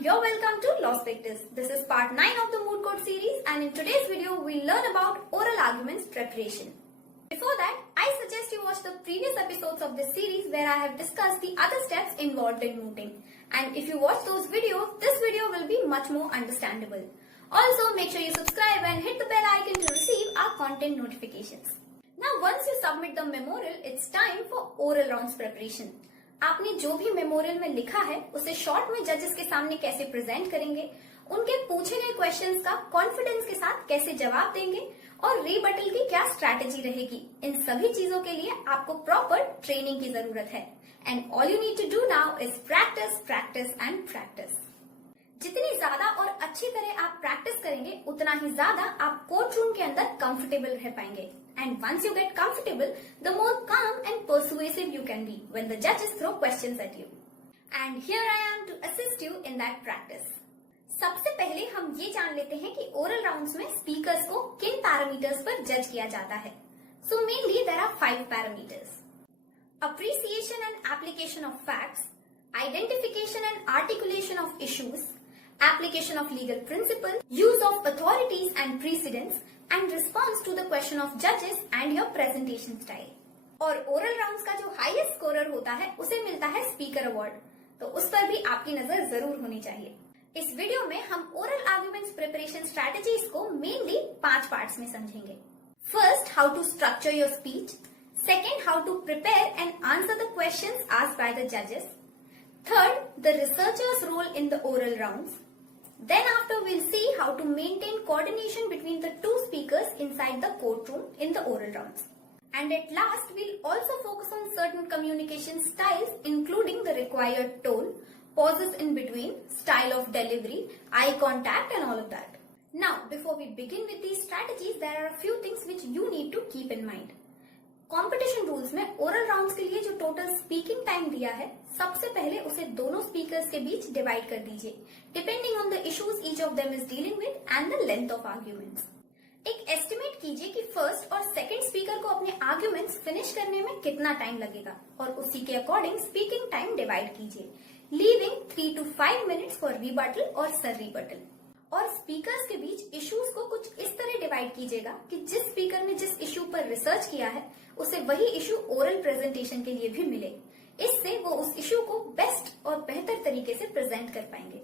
and you're welcome to Law Specters. This is part 9 of the Moot Court series, and in today's video we'll learn about oral arguments preparation. Before that, I suggest you watch the previous episodes of this series where I have discussed the other steps involved in mooting. And if you watch those videos, this video will be much more understandable. Also, make sure you subscribe and hit the bell icon to receive our content notifications. Now, once you submit the memorial, it's time for oral rounds preparation. आपने जो भी memorial में लिखा है उसे short में जजेस के सामने कैसे प्रेजेंट करेंगे, उनके पूछे गए क्वेश्चंस का कॉन्फिडेंस के साथ कैसे जवाब देंगे और रीबटल की क्या स्ट्रैटेजी रहेगी, इन सभी चीजों के लिए आपको प्रॉपर ट्रेनिंग की जरूरत है. And all you need to do now is practice practice and practice. जितनी ज्यादा और अच्छी तरह आप प्रैक्टिस करेंगे उतना ही ज्यादा आप कोर्ट रूम के अंदर कंफर्टेबल रह पाएंगे. And once you get comfortable, the more calm and persuasive you can be when the judges throw questions at you. And here I am to assist you in that practice. सबसे पहले हम ये जान लेते हैं कि oral rounds में speakers को किन parameters पर जज किया जाता है. So mainly there are 5 parameters: appreciation and application of facts, identification and articulation of issues, application of legal principle, use of authorities and precedents, and response to the question of judges and your presentation style. और oral rounds का जो highest scorer होता है उसे मिलता है speaker award, तो उस पर भी आपकी नजर जरूर होनी चाहिए. इस वीडियो में हम oral arguments preparation strategies को mainly 5 parts में समझेंगे. First, how to structure your speech. Second, how to prepare and answer the questions asked by the judges. Third, the researcher's role in the oral rounds. Then after we'll see how to maintain coordination between the two speakers inside the courtroom in the oral rounds. And at last we'll also focus on certain communication styles including the required tone, pauses in between, style of delivery, eye contact and all of that. Now before we begin with these strategies, there are a few things which you need to keep in mind. Competition rules में oral rounds के लिए जो total speaking time दिया है, सबसे पहले उसे दोनों स्पीकर्स के बीच डिवाइड कर दीजिए, depending on the issues each of them is dealing with and the length of arguments. एक एस्टिमेट कीजिए कि फर्स्ट और सेकंड स्पीकर को अपने आर्ग्यूमेंट्स फिनिश करने में कितना टाइम लगेगा और उसी के अकॉर्डिंग स्पीकिंग टाइम डिवाइड कीजिए, leaving 3 to 5 minutes for rebuttal और सर रिबटल. और स्पीकर्स के बीच इश्यूज को कुछ इस तरह डिवाइड कीजिएगा कि जिस स्पीकर ने जिस इश्यू पर रिसर्च किया है उसे वही इश्यू ओरल प्रेजेंटेशन के लिए भी मिले. इससे वो उस इश्यू को बेस्ट और बेहतर तरीके से प्रेजेंट कर पाएंगे.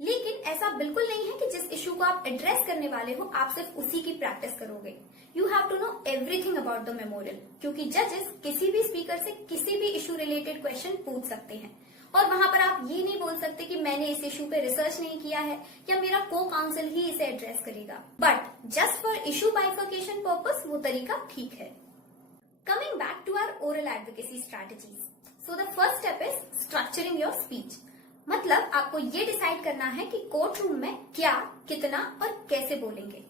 लेकिन ऐसा बिल्कुल नहीं है कि जिस इश्यू को आप एड्रेस करने वाले हो आप सिर्फ उसी की प्रैक्टिस करोगे. You have to know everything about the memorial, क्योंकि जजेस किसी भी स्पीकर से किसी भी इश्यू रिलेटेड क्वेश्चन पूछ सकते हैं और वहां पर आप ये नहीं बोल सकते कि मैंने इस इश्यू पे रिसर्च नहीं किया है या मेरा को काउंसिल ही इसे एड्रेस करेगा. But just for issue bifurcation purpose वो तरीका ठीक है. Coming back to our oral advocacy strategies. So the first step is structuring your speech. मतलब आपको ये डिसाइड करना है कि कोर्ट रूम में क्या, कितना और कैसे बोलेंगे.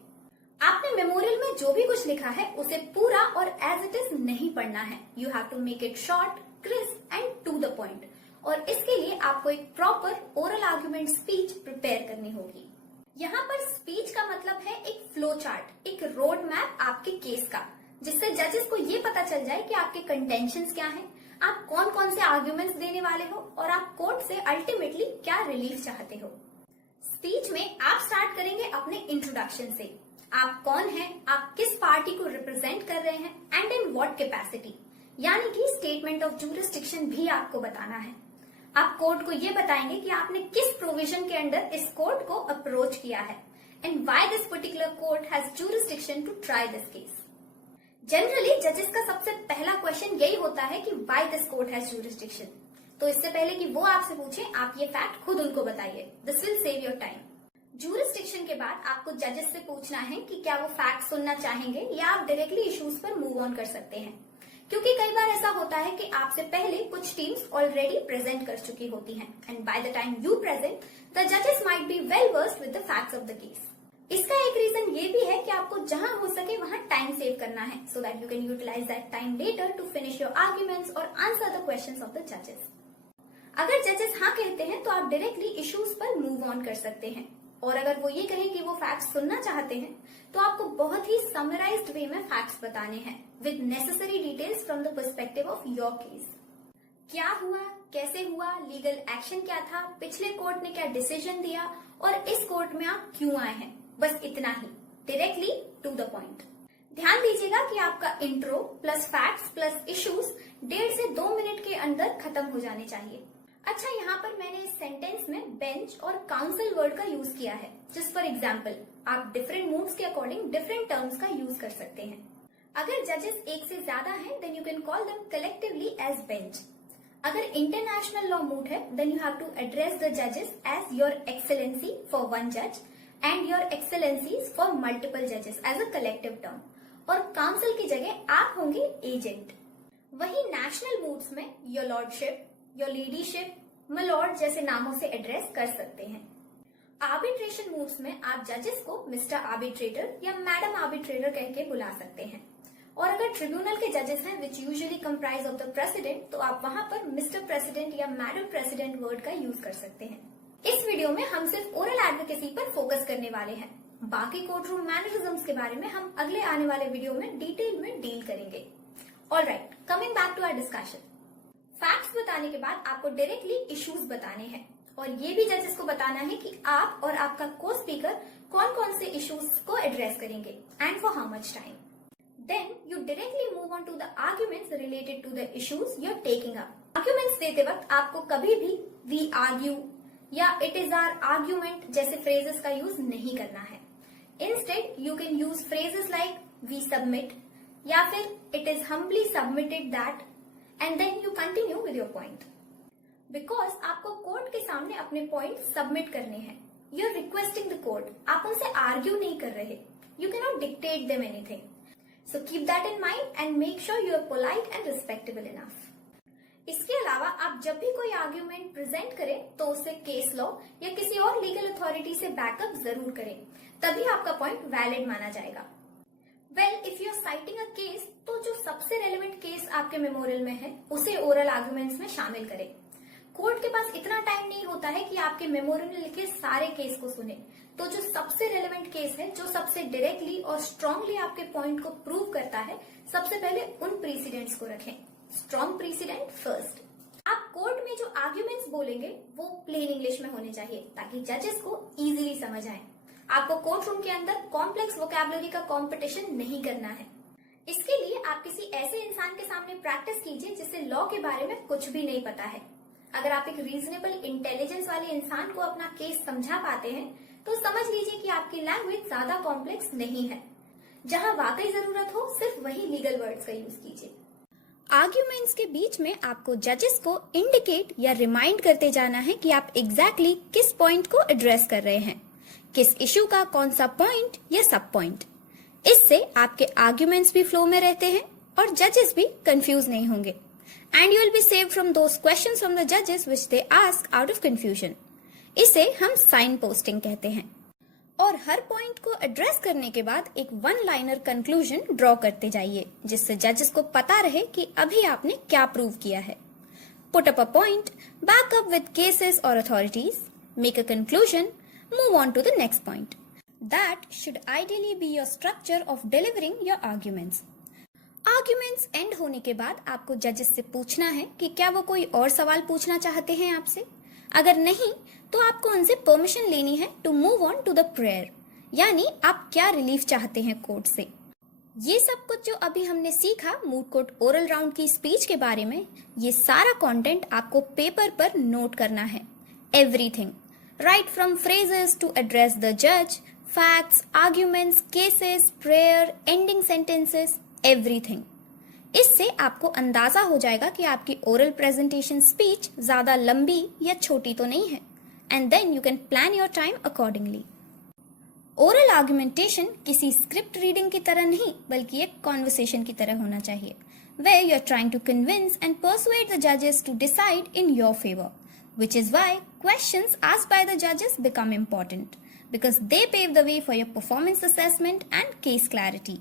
आपने मेमोरियल में जो भी कुछ लिखा है उसे पूरा और एज इट इज नहीं पढ़ना है. You have to make it short, crisp and to the point. और इसके लिए आपको एक proper oral argument speech prepare करनी होगी. यहाँ पर स्पीच का मतलब है एक फ्लो चार्ट, एक रोड मैप आपके केस का, जिससे जजेस को ये पता चल जाए कि आपके कंटेंशंस क्या हैं, आप कौन कौन से आर्ग्यूमेंट्स देने वाले हो और आप कोर्ट से अल्टीमेटली क्या रिलीफ चाहते हो. स्पीच में आप स्टार्ट करेंगे अपने इंट्रोडक्शन से. आप कौन हैं, आप किस पार्टी को रिप्रेजेंट कर रहे हैं एंड इन व्हाट कैपेसिटी, यानी कि स्टेटमेंट ऑफ ज्यूरिसडिक्शन भी आपको बताना है. आप कोर्ट को ये बताएंगे कि आपने किस प्रोविजन के अंडर इस कोर्ट को अप्रोच किया है and why this particular court has jurisdiction to try this case. Generally जजेस का सबसे पहला क्वेश्चन यही होता है कि why this court has jurisdiction. तो इससे पहले कि वो आपसे पूछे, आप ये फैक्ट खुद उनको बताइए. This will save your time. Jurisdiction के बाद आपको जजेस से पूछना है कि क्या वो फैक्ट सुनना चाहेंगे या आप डायरेक्टली इश्यूज पर मूव ऑन कर सकते हैं, क्योंकि कई बार ऐसा होता है कि आपसे पहले कुछ टीम्स ऑलरेडी प्रेजेंट कर चुकी होती हैं and by the time you present the जजेस might be well versed with the facts of the case. इसका एक रीजन ये भी है कि आपको जहां हो सके वहां टाइम सेव करना है, so that you can utilize that time later to finish your arguments और answer the questions of the जजेस. अगर जजेस हाँ कहते हैं तो आप डायरेक्टली इश्यूज पर मूव ऑन कर सकते हैं, और अगर वो ये कहें कि वो फैक्ट्स सुनना चाहते हैं तो आपको बहुत ही समराइज्ड वे में फैक्ट्स बताने हैं with necessary details from the perspective of your case. क्या हुआ, कैसे हुआ, लीगल एक्शन क्या था, पिछले कोर्ट ने क्या डिसीजन दिया और इस कोर्ट में आप क्यों आए हैं, बस इतना ही, डायरेक्टली टू द पॉइंट। ध्यान दीजिएगा कि आपका intro plus facts plus issues 1.5 से 2 मिनट के अंदर खत्म हो जाने चाहिए। अच्छा, यहाँ पर मैंने इस सेंटेंस में बेंच और काउंसिल वर्ड का यूज किया है। जस्ट फॉर एग्जाम्पल, आप डिफरेंट मूड्स के अकॉर्डिंग डिफरेंट टर्म्स का यूज कर सकते हैं। अगर जजेस एक से ज्यादा हैं, then you can call them collectively as bench. अगर इंटरनेशनल लॉ मूड है, then you have to address the जजेस as your excellency for one जज and your excellencies for multiple जजेस एज अ कलेक्टिव टर्म। और council की जगह आप होंगे एजेंट। वही नेशनल मूड्स में your lordship, your ladyship, milord जैसे नामों से एड्रेस कर सकते हैं। आर्बिट्रेशन मूड्स में आप जजेस को मिस्टर आर्बिट्रेटर या मैडम आर्बिट्रेटर कह के बुला सकते हैं। और अगर ट्रिब्यूनल के जजेस हैं विच usually comprise of the president, तो आप वहां पर मिस्टर प्रेसिडेंट या मैडम प्रेसिडेंट वर्ड का यूज कर सकते हैं। इस वीडियो में हम सिर्फ ओरल एडवोकेसी पर फोकस करने वाले हैं। बाकी कोर्ट रूम मैनरिज्म्स के बारे में हम अगले आने वाले वीडियो में डिटेल में डील करेंगे। Alright, coming back to our discussion. Facts बताने के बाद आपको डायरेक्टली इश्यूज बताने हैं और ये भी जजेस को बताना है कि आप और आपका को स्पीकर कौन कौन से इश्यूज को एड्रेस करेंगे and for how much time. Then you directly move on to the arguments related to the issues you're taking up. Arguments देते वक्त आपको कभी भी we argue या it is our argument जैसे phrases का यूज नहीं करना है। Instead, you can use phrases like we submit या फिर it is humbly submitted that and then you continue with your point. Because आपको कोर्ट के सामने अपने पॉइंट सबमिट करने हैं। You're requesting the court. आप उनसे आर्ग्यू नहीं कर रहे। You cannot dictate them anything. So keep that in mind and make sure you are polite and respectable enough. इसके अलावा आप जब भी कोई आर्ग्यूमेंट प्रेजेंट करें तो उसे केस लॉ या किसी और लीगल अथॉरिटी से बैकअप जरूर करें, तभी आपका पॉइंट वैलिड माना जाएगा। Well, if you are citing a case, तो जो सबसे रेलेवेंट केस आपके मेमोरियल में है उसे ओरल आर्ग्यूमेंट्स में शामिल करें। कोर्ट के पास इतना टाइम नहीं होता है कि आपके मेमोरियल में लिखे सारे केस को सुने, तो जो सबसे रेलेवेंट केस है, जो सबसे डायरेक्टली और स्ट्रांगली आपके पॉइंट को प्रूव करता है, सबसे पहले उन प्रीसिडेंट्स को रखें। Strong precedent first. आप कोर्ट में जो आर्ग्यूमेंट्स बोलेंगे वो प्लेन इंग्लिश में होने चाहिए ताकि जजेस को इजीली समझ आए। आपको कोर्ट रूम के अंदर कॉम्प्लेक्स वोकैबुलरी का कंपटीशन नहीं करना है। इसके लिए आप किसी ऐसे इंसान के सामने प्रैक्टिस कीजिए जिसे लॉ के बारे में कुछ भी नहीं पता है। अगर आप एक रीजनेबल इंटेलिजेंस वाले इंसान को अपना केस समझा पाते हैं, तो समझ लीजिए कि आपकी लैंग्वेज ज्यादा कॉम्प्लेक्स नहीं है। जहां वाकई जरूरत हो, सिर्फ वही लीगल वर्ड्स का यूज कीजिए। आर्ग्यूमेंट्स के बीच में आपको जजेस को इंडिकेट या रिमाइंड करते जाना है कि आप एग्जैक्टली किस पॉइंट को एड्रेस कर रहे हैं, किस इश्यू का कौन सा पॉइंट या सब पॉइंट। इससे आपके आर्ग्यूमेंट्स भी फ्लो में रहते हैं और जजेस भी कंफ्यूज नहीं होंगे। And you will be saved from those questions from the judges which they ask out of confusion. इसे हम साइन पोस्टिंग कहते हैं। और हर पॉइंट को एड्रेस करने के बाद एक वन लाइनर कंक्लूजन ड्रॉ करते जाइए, जिससे जजेस को पता रहे कि अभी आपने क्या प्रूव किया है। Put up a point, back up with cases और authorities, make a conclusion, move on to the next point. That should ideally be your structure of delivering your arguments. Arguments end होने के बाद आपको जजेस से पूछना है कि क्या वो कोई और सवाल पूछना चाहते हैं आपसे। अगर नहीं, तो आपको उनसे परमिशन लेनी है to move on to the prayer, यानी आप क्या रिलीफ चाहते हैं कोर्ट से। ये सब कुछ जो अभी हमने सीखा मूड कोर्ट ओरल राउंड की स्पीच के बारे में, ये सारा कंटेंट आपको पेपर पर नोट करना है। Everything, right from phrases to address the जज, facts, arguments, cases, prayer, ending sentences, everything. इससे आपको अंदाजा हो जाएगा कि आपकी ओरल प्रेजेंटेशन स्पीच ज्यादा लंबी या छोटी तो नहीं है, and then you can plan your time accordingly. Oral argumentation किसी स्क्रिप्ट रीडिंग की तरह नहीं, बल्कि एक कॉन्वर्सेशन की तरह होना चाहिए, where you are trying to convince and persuade the judges to decide in your favor, which is why questions asked by the judges become important, because they pave the way for your performance assessment and case clarity.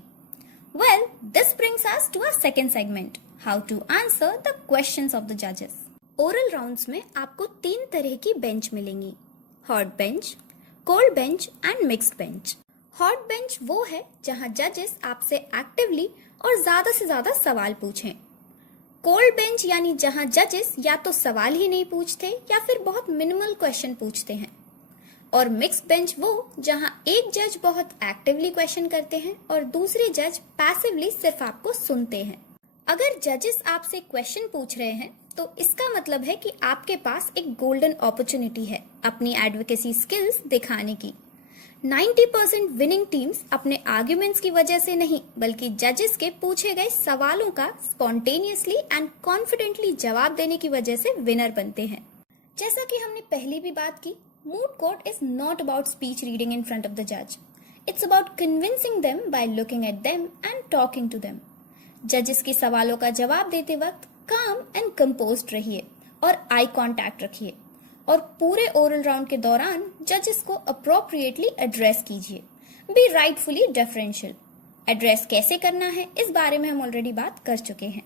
Well, this brings us to our second segment, how to answer the questions of the judges. Oral rounds में आपको 3 तरह की bench मिलेंगी, hot bench, cold bench and mixed bench. Hot bench वो है जहां जजेस आपसे एक्टिवली और ज्यादा से ज्यादा सवाल पूछें। कोल्ड बेंच यानी जहां जजेस या तो सवाल ही नहीं पूछते या फिर बहुत मिनिमल क्वेश्चन पूछते हैं, और मिक्स बेंच वो जहां एक जज बहुत एक्टिवली क्वेश्चन करते हैं और दूसरे जज पैसिवली सिर्फ आपको सुनते हैं। अगर जजेस आपसे क्वेश्चन पूछ रहे हैं तो इसका मतलब है कि आपके पास एक गोल्डन अपॉर्चुनिटी है अपनी एडवोकेसी स्किल्स दिखाने की। 90% विनिंग टीम्स अपने आर्ग्यूमेंट्स की वजह से नहीं बल्कि जजेस के पूछे गए सवालों का स्पॉन्टेनियसली एंड कॉन्फिडेंटली जवाब देने की वजह से विनर बनते हैं। जैसा कि हमने पहले भी बात की, moot court is not about speech reading in front of the जज। It's about convincing them by looking at them and talking to them. जजेस के सवालों का जवाब देते वक्त काम एंड कंपोज्ड रहिए और आई कांटेक्ट रखिए, और पूरे ओरल राउंड के दौरान जजेस को अप्रोप्रिएटली एड्रेस कीजिए। Be rightfully differential. एड्रेस कैसे करना है इस बारे में हम ऑलरेडी बात कर चुके हैं।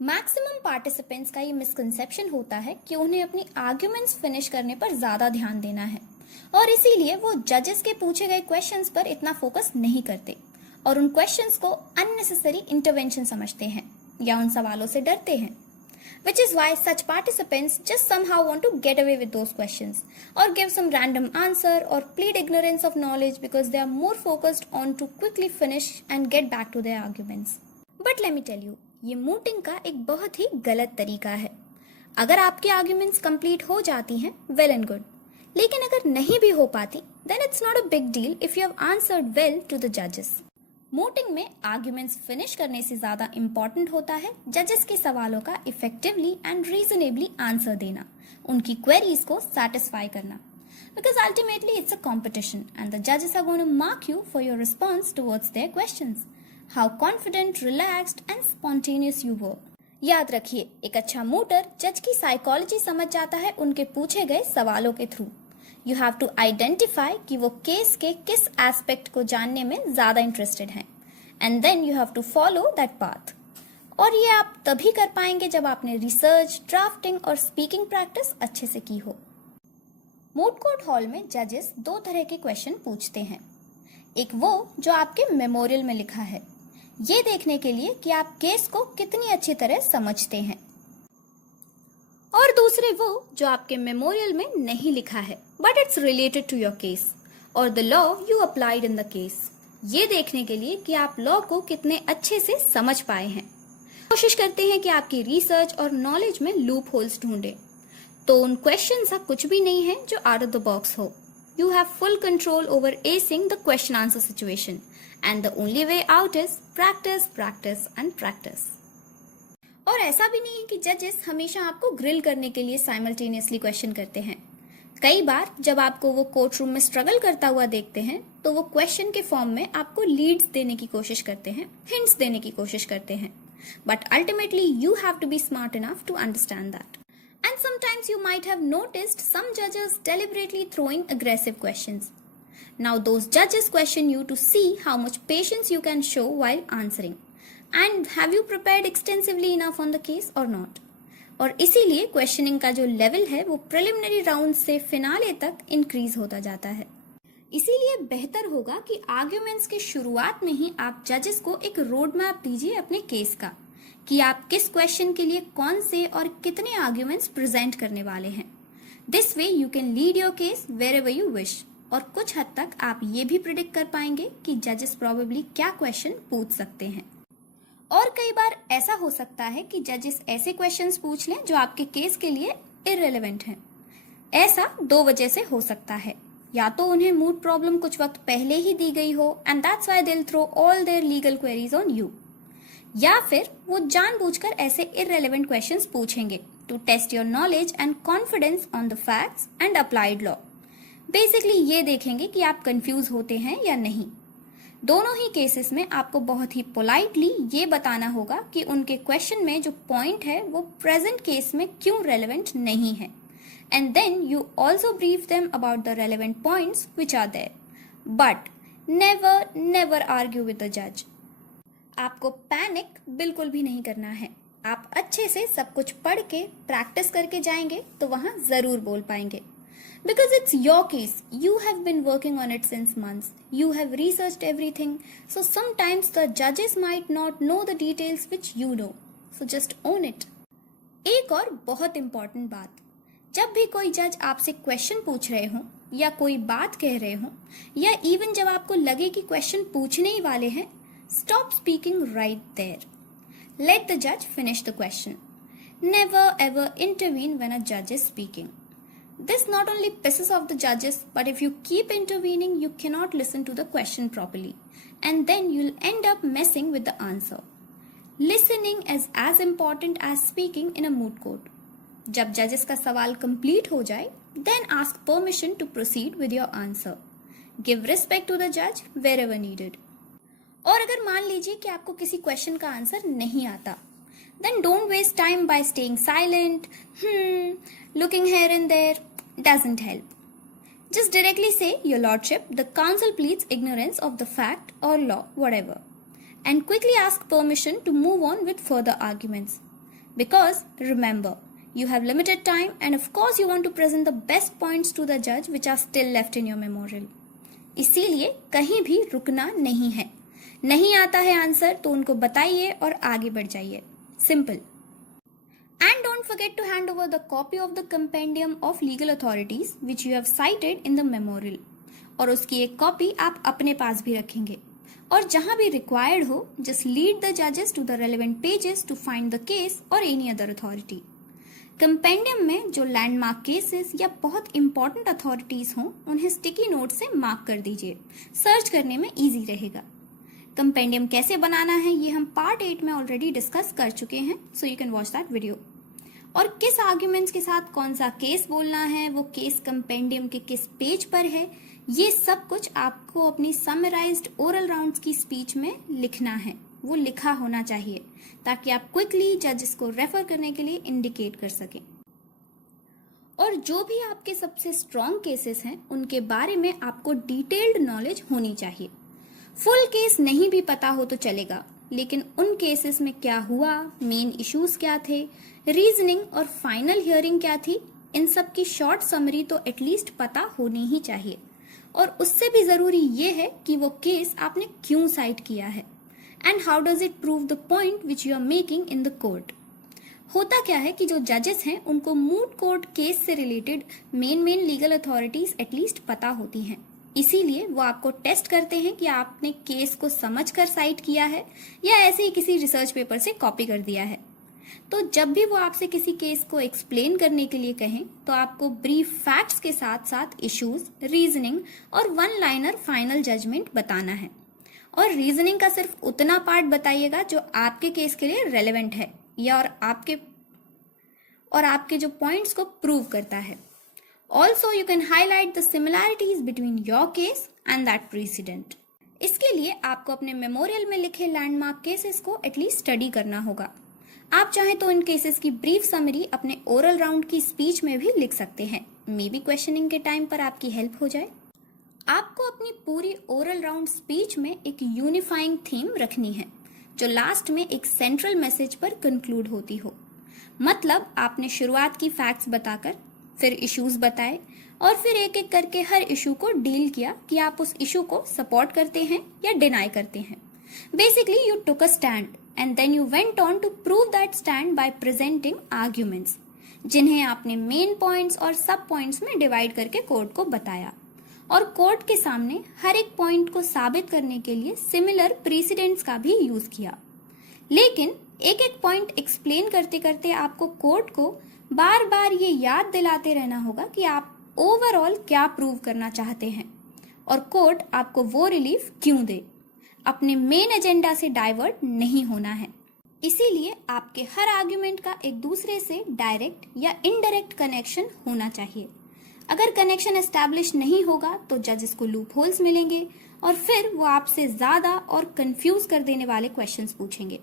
मैक्सिमम पार्टिसिपेंट्स का ये मिसकंसेप्शन होता है कि उन्हें अपनी आर्ग्यूमेंट्स फिनिश करने पर ज्यादा ध्यान देना है, और इसीलिए वो जजेस के पूछे गए क्वेश्चंस पर इतना फोकस नहीं करते और उन क्वेश्चंस को अननेसेसरी इंटरवेंशन समझते हैं या उन सवालों से डरते हैं। Which is why such participants just somehow want to get away with those questions or give some random answer or plead ignorance of knowledge because they are more focused on to quickly finish and get back to their arguments. But let me tell you, ये mooting का एक बहुत ही गलत तरीका है। अगर आपकी arguments complete हो जाती हैं, well and good. लेकिन अगर नहीं भी हो पाती, then it's not a big deal if you have answered well to the judges. mooting में आर्ग्यूमेंट्स फिनिश करने से ज्यादा इम्पोर्टेंट होता है जजेस के सवालों का इफेक्टिवली एंड रीजनेबली आंसर देना, उनकी क्वेरीज को सेटिस्फाई करना। Because ultimately it's a competition and the judges are going to mark you for your response towards their questions. How confident, relaxed and spontaneous you were. याद रखिए, एक अच्छा मूटर जज की साइकोलॉजी समझ जाता है उनके पूछे गए सवालों के थ्रू। यू हैव टू आइडेंटिफाई कि वो केस के किस एस्पेक्ट को जानने में ज्यादा इंटरेस्टेड हैं, and then you have to follow that path. और ये आप तभी कर पाएंगे जब आपने रिसर्च, ड्राफ्टिंग और स्पीकिंग प्रैक्टिस अच्छे से की हो। मूड कोर्ट हॉल में जजेस दो तरह के क्वेश्चन पूछते हैं। एक वो जो आपके मेमोरियल में लिखा है, ये देखने के लिए कि आप केस को कितनी अच्छी तरह समझते हैं, और दूसरे वो जो आपके मेमोरियल में नहीं लिखा है but it's related to your case और the law you applied in the case, ये देखने के लिए कि आप लॉ को कितने अच्छे से समझ पाए हैं। कोशिश करते हैं कि आपकी रिसर्च और नॉलेज में लूप होल्स ढूंढे। तो उन क्वेश्चन सा कुछ भी नहीं है जो आउट ऑफ द बॉक्स हो। You have full control over acing the question answer situation and the only way out is practice, practice and practice. और ऐसा भी नहीं है कि जजेस हमेशा आपको ग्रिल करने के लिए साइमल्टेनियसली क्वेश्चन करते हैं। कई बार जब आपको वो कोर्ट रूम में स्ट्रगल करता हुआ देखते हैं तो वो क्वेश्चन के फॉर्म में आपको लीड्स देने की कोशिश करते हैं, हिंट्स देने की कोशिश करते हैं, but ultimately you have to be smart enough to understand that. And sometimes you might have noticed some judges deliberately throwing aggressive questions. Now those judges question you to see how much patience you can show while answering. And have you prepared extensively enough on the case or not? और इसीलिए questioning का जो level है वो preliminary round से finale तक increase होता जाता है। इसीलिए बेहतर होगा कि आर्ग्यूमेंट्स के शुरुआत में ही आप जजेस को एक रोड मैप दीजिए अपने केस का, कि आप किस क्वेश्चन के लिए कौन से और कितने आर्ग्यूमेंट्स प्रेजेंट करने वाले हैं। This way you can lead your case wherever you wish, और कुछ हद तक आप ये भी प्रिडिक्ट कर पाएंगे कि जजेस प्रोबेबली क्या क्वेश्चन पूछ सकते हैं। और कई बार ऐसा हो सकता है कि जजेस ऐसे क्वेश्चंस पूछ लें जो आपके केस के लिए इररिलेवेंट हैं। ऐसा दो वजह से हो सकता है, या तो उन्हें मूड प्रॉब्लम कुछ वक्त पहले ही दी गई हो and that's why they will throw all their legal queries on you, या फिर वो जानबूझकर ऐसे इररिलेवेंट क्वेश्चंस पूछेंगे to test your knowledge and confidence on the facts and applied law. Basically ये देखेंगे कि आप कंफ्यूज होते हैं या नहीं। दोनों ही केसेस में आपको बहुत ही पोलाइटली ये बताना होगा कि उनके क्वेश्चन में जो पॉइंट है वो प्रेजेंट केस में क्यों रेलेवेंट नहीं है, and then you also brief them about the relevant points which are there, but never argue with the जज। आपको पैनिक बिल्कुल भी नहीं करना है। आप अच्छे से सब कुछ पढ़ के प्रैक्टिस करके जाएंगे तो वहां जरूर बोल पाएंगे। Because it's your case, you have been working on it since months. You have researched everything. So sometimes the judges might not know the details which you know. so just own it. एक और बहुत important बात, जब भी कोई जज आपसे question पूछ रहे हो या कोई बात कह रहे हो या इवन जब आपको लगे कि क्वेश्चन पूछने ही वाले हैं, stop speaking right there. Let the जज finish the question. Never ever intervene when a जज is speaking. This not only pisses off the judges, but if you keep intervening, you cannot listen to the question properly, and then you'll end up messing with the answer. Listening is as important as speaking in a moot court. जब जजेस का सवाल complete हो जाए, then ask permission to proceed with your answer. Give respect to the judge wherever needed. और अगर मान लीजिए कि आपको किसी क्वेश्चन का आंसर नहीं आता, then don't waste time by staying silent, looking here and there. Doesn't help. Just directly say, Your Lordship, the counsel pleads ignorance of the fact or law, whatever, and quickly ask permission to move on with further arguments. Because, remember, you have limited time and of course you want to present the best points to the judge which are still left in your memorial. इसीलिए कहीं भी रुकना नहीं है. नहीं आता है answer तो उनको बताइए और आगे बढ़ जाइए. Simple. And don't forget to hand over the copy of the compendium of legal authorities which you have cited in the memorial. और उसकी एक कॉपी आप अपने पास भी रखेंगे. और जहां भी required हो, just lead the judges to the relevant pages to find the case or any other authority. Compendium में जो landmark cases या बहुत important authorities हों, उन्हें sticky note से mark कर दीजिए. सर्च करने में easy रहेगा. कंपेंडियम कैसे बनाना है ये हम पार्ट 8 में ऑलरेडी डिस्कस कर चुके हैं, so you can watch that video. और किस आर्ग्यूमेंट्स के साथ कौन सा केस बोलना है, वो केस कंपेंडियम के किस पेज पर है, ये सब कुछ आपको अपनी समराइज्ड ओरल राउंड्स की स्पीच में लिखना है. वो लिखा होना चाहिए ताकि आप क्विकली जजेस को रेफर करने के लिए इंडिकेट कर सकें. और जो भी आपके सबसे स्ट्रॉन्ग केसेस हैं उनके बारे में आपको डिटेल्ड नॉलेज होनी चाहिए. फुल केस नहीं भी पता हो तो चलेगा, लेकिन उन केसेस में क्या हुआ, मेन इश्यूज क्या थे, रीजनिंग और फाइनल हियरिंग क्या थी, इन सब की शॉर्ट समरी तो एटलीस्ट पता होनी ही चाहिए. और उससे भी जरूरी ये है कि वो केस आपने क्यों साइट किया है and how does it prove the point which you are making in the court. होता क्या है कि जो जजेस हैं उनको मूट कोर्ट केस से related main legal authorities at least पता होती हैं. इसीलिए वो आपको टेस्ट करते हैं कि आपने केस को समझकर साइट किया है या ऐसे ही किसी रिसर्च पेपर से कॉपी कर दिया है. तो जब भी वो आपसे किसी केस को एक्सप्लेन करने के लिए कहें तो आपको ब्रीफ फैक्ट्स के साथ साथ इश्यूज, रीजनिंग और वन लाइनर फाइनल जजमेंट बताना है. और रीजनिंग का सिर्फ उतना पार्ट बताइएगा जो आपके केस के लिए रेलेवेंट है या और आपके जो पॉइंट्स को प्रूव करता है. Also, you can highlight the similarities between your case and that precedent. इसके लिए आपको अपने मेमोरियल में लिखे लैंडमार्क केसेस को एटलीस्ट स्टडी करना होगा. आप चाहें तो इन केसेस की ब्रीफ समरी अपने ओरल राउंड की स्पीच में भी लिख सकते हैं. मे बी क्वेश्चनिंग के टाइम पर आपकी हेल्प हो जाए. आपको अपनी पूरी ओरल राउंड स्पीच में एक यूनिफाइंग थीम रखनी है जो लास्ट में एक सेंट्रल मैसेज पर कंक्लूड होती हो. मतलब आपने शुरुआत की फैक्ट्स बताकर, फिर इश्यूज बताए और फिर एक एक करके हर इशू को डील किया कि आप उस इशू को सपोर्ट करते हैं या डिनाई करते हैं. Basically you took a stand and then you went on to prove that stand by presenting arguments, जिन्हें आपने मेन पॉइंट्स और सब पॉइंट्स में डिवाइड करके कोर्ट को बताया. और कोर्ट के सामने हर एक पॉइंट को साबित करने के लिए सिमिलर प्रेसिडेंट्स का भी यूज किया. लेकिन एक एक पॉइंट एक्सप्लेन करते करते आपको कोर्ट को बार बार ये याद दिलाते रहना होगा कि आप ओवरऑल क्या प्रूव करना चाहते हैं और कोर्ट आपको वो रिलीफ क्यों दे. अपने मेन एजेंडा से डाइवर्ट नहीं होना है. इसीलिए आपके हर आर्ग्यूमेंट का एक दूसरे से डायरेक्ट या इनडायरेक्ट कनेक्शन होना चाहिए. अगर कनेक्शन एस्टैब्लिश नहीं होगा तो जजेस को लूप होल्स मिलेंगे और फिर वो आपसे ज्यादा और कंफ्यूज कर देने वाले क्वेश्चंस पूछेंगे.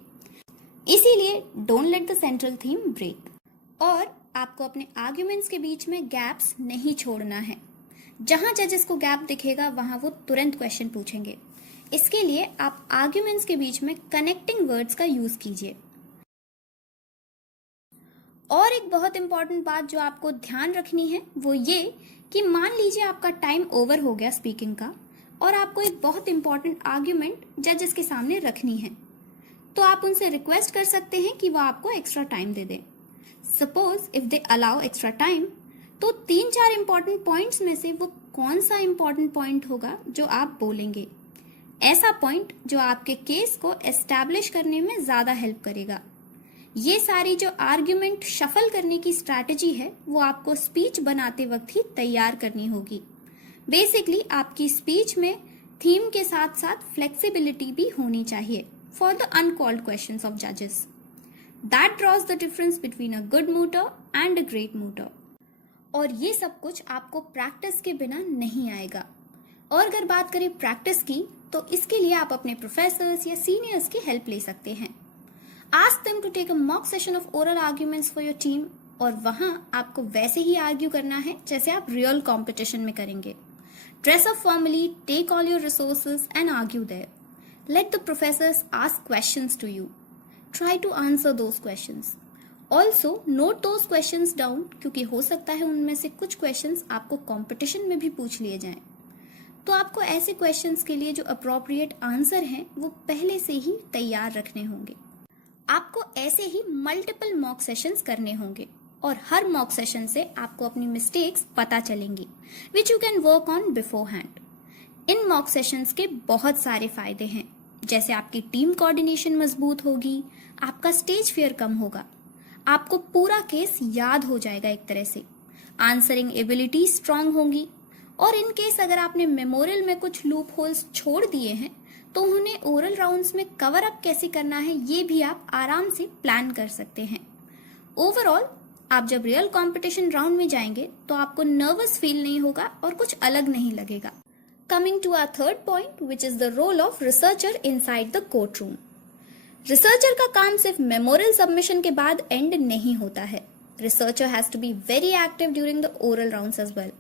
इसीलिए don't let the central theme break. और आपको अपने आर्ग्यूमेंट्स के बीच में गैप्स नहीं छोड़ना है. जहां जजेस को गैप दिखेगा वहां वो तुरंत क्वेश्चन पूछेंगे. इसके लिए आप आर्ग्यूमेंट्स के बीच में कनेक्टिंग वर्ड्स का यूज कीजिए. और एक बहुत इंपॉर्टेंट बात जो आपको ध्यान रखनी है वो ये कि मान लीजिए आपका टाइम ओवर हो गया स्पीकिंग का और आपको एक बहुत इंपॉर्टेंट आर्ग्यूमेंट जजेस के सामने रखनी है. तो आप उनसे रिक्वेस्ट कर सकते हैं कि वो आपको एक्स्ट्रा टाइम दे दें। Suppose if they allow extra time, तो 3-4 इंपॉर्टेंट पॉइंट्स में से वो कौन सा इंपॉर्टेंट पॉइंट होगा जो आप बोलेंगे, ऐसा पॉइंट जो आपके केस को एस्टैब्लिश करने में ज्यादा हेल्प करेगा। ये सारी जो आर्ग्यूमेंट शफल करने की स्ट्रैटेजी है वो आपको स्पीच बनाते वक्त ही तैयार करनी होगी। बेसिकली आपकी स्पीच में थीम के साथ साथ फ्लेक्सिबिलिटी भी होनी चाहिए for the uncalled questions of जजेस। That draws the difference between a good mooter and a great mooter. और ये सब कुछ आपको प्रैक्टिस के बिना नहीं आएगा। और अगर बात करें प्रैक्टिस की, तो इसके लिए आप अपने प्रोफेसर्स या सीनियर्स की हेल्प ले सकते हैं। Ask them to take a mock session of oral arguments for your team, और वहां आपको वैसे ही आर्ग्यू करना है जैसे आप रियल कंपटीशन में करेंगे। Dress up formally, take all your resources and argue there. Let the professors ask questions to you, try to answer those questions. Also note those questions down, क्योंकि हो सकता है उनमें से कुछ क्वेश्चंस आपको कंपटीशन में भी पूछ लिए जाएं। तो आपको ऐसे क्वेश्चंस के लिए जो अप्रोप्रिएट आंसर हैं वो पहले से ही तैयार रखने होंगे। आपको ऐसे ही मल्टीपल मॉक सेशंस करने होंगे और हर मॉक सेशन से आपको अपनी मिस्टेक्स पता चलेंगी, which you can work on before hand. In mock sessions के बहुत सारे फायदे हैं, जैसे आपकी टीम कोऑर्डिनेशन मजबूत होगी, आपका स्टेज फियर कम होगा, आपको पूरा केस याद हो जाएगा एक तरह से, आंसरिंग एबिलिटी स्ट्रांग होंगी, और इन केस अगर आपने मेमोरियल में कुछ लूप होल्स छोड़ दिए हैं तो उन्हें ओरल राउंड्स में कवर अप कैसे करना है ये भी आप आराम से प्लान कर सकते हैं। ओवरऑल आप जब रियल कंपटीशन राउंड में जाएंगे तो आपको नर्वस फील नहीं होगा और कुछ अलग नहीं लगेगा। Coming to our third point, which is the role of researcher inside the court room. Researcher का काम सिर्फ मेमोरियल सबमिशन के बाद एंड नहीं होता है। Researcher has to be very active during the oral rounds as well.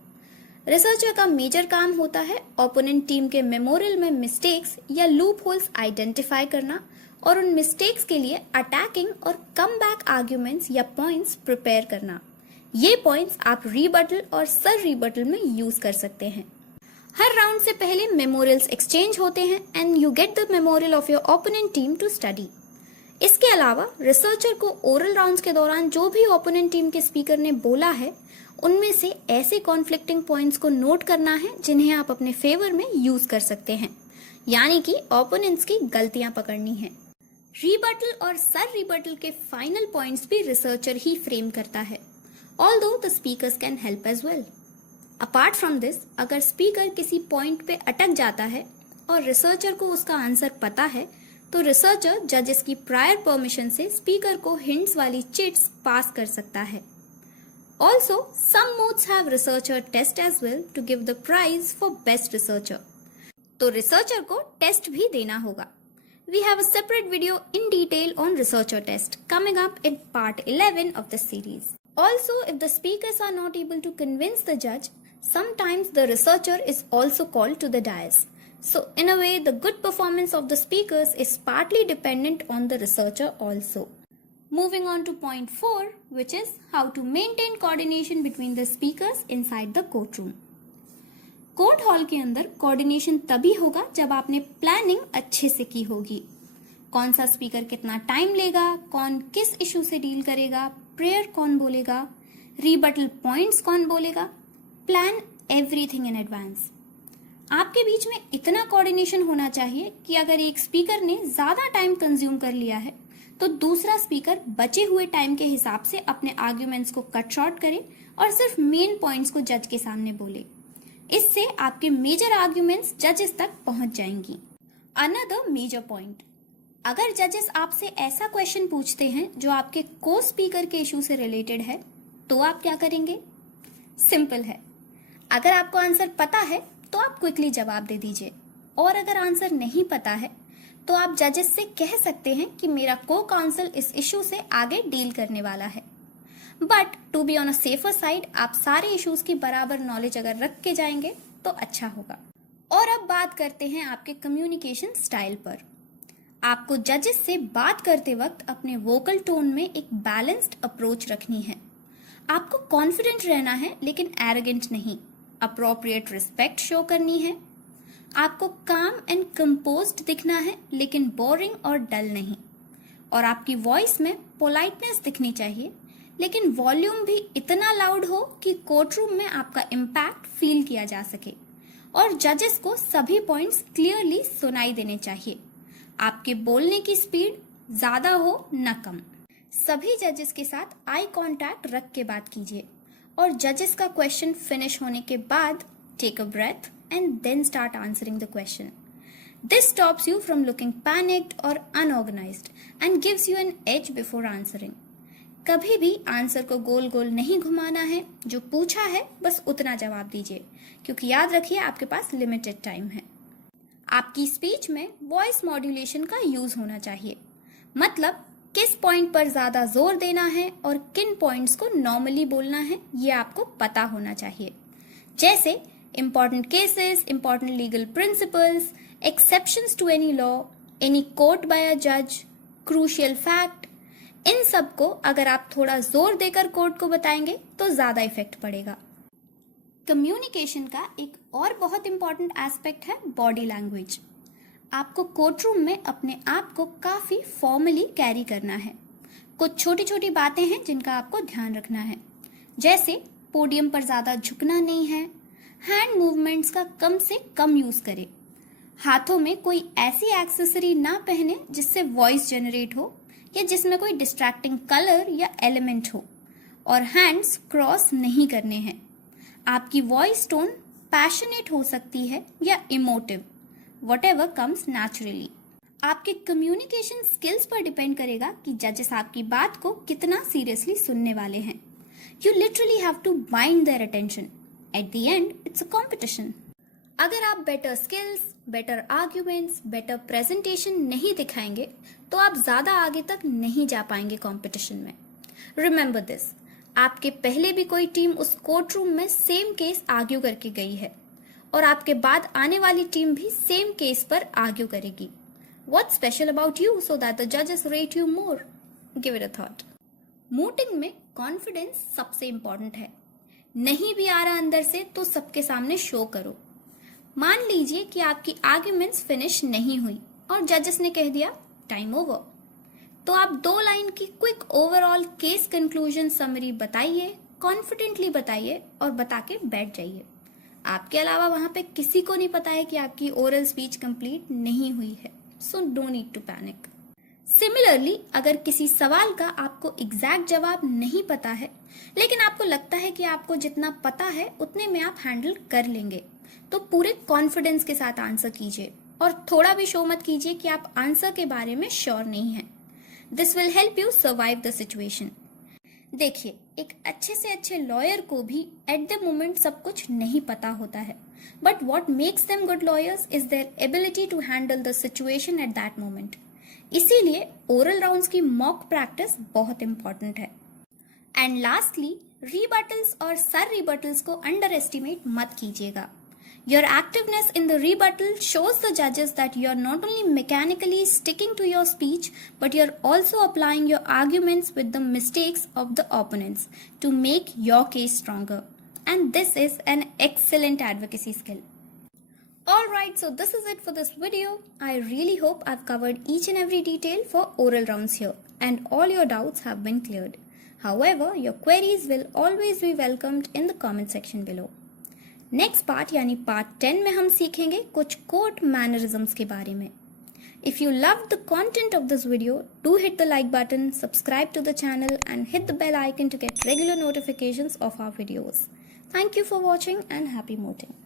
Researcher का major काम होता है ओपोनेंट टीम के मेमोरियल में मिस्टेक्स या लूप होल्स आइडेंटिफाई करना और उन मिस्टेक्स के लिए अटैकिंग और कम बैक आर्ग्यूमेंट्स या पॉइंट्स प्रिपेयर करना। ये पॉइंट्स आप रीबटल और सर रीबटल में यूज कर सकते हैं। हर राउंड से पहले मेमोरियल्स एक्सचेंज होते हैं and you get the memorial of your opponent team to study. इसके अलावा रिसर्चर को ओरल राउंड्स के दौरान जो भी ओपोनेंट टीम के स्पीकर ने बोला है उनमें से ऐसे कॉन्फ्लिक्टिंग पॉइंट्स को नोट करना है जिन्हें आप अपने फेवर में यूज कर सकते हैं, यानी कि ओपोनेंट्स की गलतियां पकड़नी है। रीबटल और सर रीबटल के फाइनल पॉइंट्स भी रिसर्चर ही फ्रेम करता है, although the speakers can help as well. Apart from this, अगर स्पीकर किसी पॉइंट पे अटक जाता है और रिसर्चर को उसका आंसर पता है तो रिसर्चर जजेस की प्रायर परमिशन से स्पीकर को हिंट्स वाली चिट्स पास कर सकता है। Also, some modes have researcher test as well to give the prize for best researcher. तो researcher को test भी देना होगा। We have a separate video in detail on researcher test coming up in part 11 of the series. Also, if the speakers are not able to convince the judge, sometimes the researcher is also called to the dais. So, in a way, the good performance of the speakers is partly dependent on the researcher also. Moving on to point 4, which is how to maintain coordination between the speakers inside the courtroom. Court hall के अंदर coordination तभी होगा जब आपने planning अच्छे से की होगी। कौन सा स्पीकर कितना टाइम लेगा, कौन किस इशू से डील करेगा, प्रेयर कौन बोलेगा, रीबटल पॉइंट्स कौन बोलेगा, प्लान एवरीथिंग इन एडवांस। आपके बीच में इतना कोऑर्डिनेशन होना चाहिए कि अगर एक स्पीकर ने ज्यादा टाइम कंज्यूम कर लिया है तो दूसरा स्पीकर बचे हुए टाइम के हिसाब से अपने आर्ग्यूमेंट्स को कट शॉर्ट करे और सिर्फ मेन पॉइंट्स को जज के सामने बोले। इससे आपके मेजर आर्ग्यूमेंट्स जजेस तक पहुंच जाएंगी। अनदर मेजर पॉइंट, अगर जजेस आपसे ऐसा क्वेश्चन पूछते हैं जो आपके को स्पीकर के इशू से रिलेटेड है तो आप क्या करेंगे? सिंपल है, अगर आपको आंसर पता है तो आप क्विकली जवाब दे दीजिए, और अगर आंसर नहीं पता है तो आप जजेस से कह सकते हैं कि मेरा को काउंसिल इस इशू से आगे डील करने वाला है। But to be on a safer side, आप सारे इश्यूज की बराबर नॉलेज अगर रख के जाएंगे तो अच्छा होगा। और अब बात करते हैं आपके कम्युनिकेशन स्टाइल पर। आपको जजेस से बात करते वक्त अपने वोकल टोन में एक बैलेंस्ड अप्रोच रखनी है। आपको कॉन्फिडेंट रहना है लेकिन एरोगेंट नहीं। अप्रोप्रिएट रिस्पेक्ट शो करनी है। आपको काम एंड कंपोज्ड दिखना है लेकिन बोरिंग और डल नहीं। और आपकी वॉइस में पोलाइटनेस दिखनी चाहिए, लेकिन वॉल्यूम भी इतना लाउड हो कि कोर्ट रूम में आपका इम्पैक्ट फील किया जा सके और जजेस को सभी पॉइंट्स क्लियरली सुनाई देने चाहिए। आपके बोलने की स्पीड ज्यादा हो न कम। सभी जजेस के साथ आई कांटेक्ट रख के बात कीजिए और जजेस का क्वेश्चन फिनिश होने के बाद take a breath and then start answering the question. This stops you from looking panicked or unorganized and gives you an edge before answering. कभी भी आंसर को गोल गोल नहीं घुमाना है, जो पूछा है बस उतना जवाब दीजिए, क्योंकि याद रखिए आपके पास लिमिटेड टाइम है। आपकी स्पीच में वॉइस मॉड्यूलेशन का यूज होना चाहिए, मतलब किस पॉइंट पर ज्यादा जोर देना है और किन पॉइंट्स को नॉर्मली बोलना है ये आपको पता होना चाहिए। जैसे important cases, important legal principles, exceptions to any law, any quote by a judge, crucial fact, इन सब को अगर आप थोड़ा जोर देकर कोर्ट को बताएंगे तो ज्यादा इफेक्ट पड़ेगा। कम्युनिकेशन का एक और बहुत इंपॉर्टेंट एस्पेक्ट है बॉडी लैंग्वेज। आपको कोर्ट रूम में अपने आप को काफी फॉर्मली कैरी करना है। कुछ छोटी छोटी बातें हैं जिनका आपको ध्यान रखना है, जैसे पोडियम पर ज्यादा झुकना नहीं है, हैंड मूवमेंट्स का कम से कम यूज करें, हाथों में कोई ऐसी एक्सेसरी ना पहने जिससे वॉइस जनरेट हो या जिसमें कोई डिस्ट्रैक्टिंग कलर या एलिमेंट हो, और हैंड्स क्रॉस नहीं करने हैं। आपकी वॉइस टोन पैशनेट हो सकती है या इमोटिव, व्हाटएवर कम्स नेचुरली। आपके कम्युनिकेशन स्किल्स पर डिपेंड करेगा कि जजेस आपकी बात को कितना सीरियसली सुनने वाले हैं। You literally have to bind their attention. At the end, it's a competition. अगर आप better skills, better arguments, better presentation नहीं दिखाएंगे तो आप ज्यादा आगे तक नहीं जा पाएंगे कंपटीशन में। रिमेंबर दिस, आपके पहले भी कोई टीम उस कोर्ट रूम में सेम केस आर्ग्यू करके गई है और आपके बाद आने वाली टीम भी सेम केस पर आर्ग्यू करेगी। What's special about you so that the judges rate you more? Give it a thought. Meeting में कॉन्फिडेंस सबसे इंपॉर्टेंट है। नहीं भी आ रहा अंदर से तो सबके सामने शो करो। मान लीजिए कि आपकी आर्ग्यूमेंट्स फिनिश नहीं हुई और जजेस ने कह दिया टाइम ओवर, तो आप 2 लाइन की quick overall case conclusion summary बताइए, कॉन्फिडेंटली बताइए और बता के बैठ जाइए। आपके अलावा वहां पे किसी को नहीं पता है कि आपकी ओरल स्पीच कंप्लीट नहीं हुई है, so don't need to panic. Similarly, अगर किसी सवाल का आपको एग्जैक्ट जवाब नहीं पता है, लेकिन आपको लगता है कि आपको जितना पता है उतने में आप हैंडल कर लेंगे, तो पूरे कॉन्फिडेंस के साथ आंसर कीजिए और थोड़ा भी शो मत कीजिए कि आप आंसर के बारे में श्योर नहीं हैं। This will help you survive the situation. देखिए, एक अच्छे से अच्छे लॉयर को भी एट द मोमेंट सब कुछ नहीं पता होता है, but what makes them good lawyers is their ability to handle the situation at that moment. इसीलिए ओरल राउंड्स की मॉक प्रैक्टिस बहुत इंपॉर्टेंट है। एंड लास्टली, रीबटल्स और सर रीबटल्स को अंडर एस्टिमेट मत कीजिएगा। Your activeness in the rebuttal shows the जजेस that you are not only mechanically sticking to your speech, but you are also applying your arguments with the mistakes of the opponents to make your case stronger, and this is an excellent advocacy skill. Alright, so this is it for this video. I really hope I've covered each and every detail for oral rounds here and all your doubts have been cleared. However, your queries will always be welcomed in the comment section below. Next part यानी part 10 में हम सीखेंगे कुछ court mannerisms के बारे में. If you loved the content of this video, do hit the like button, subscribe to the channel and hit the bell icon to get regular notifications of our videos. Thank you for watching and happy mooting.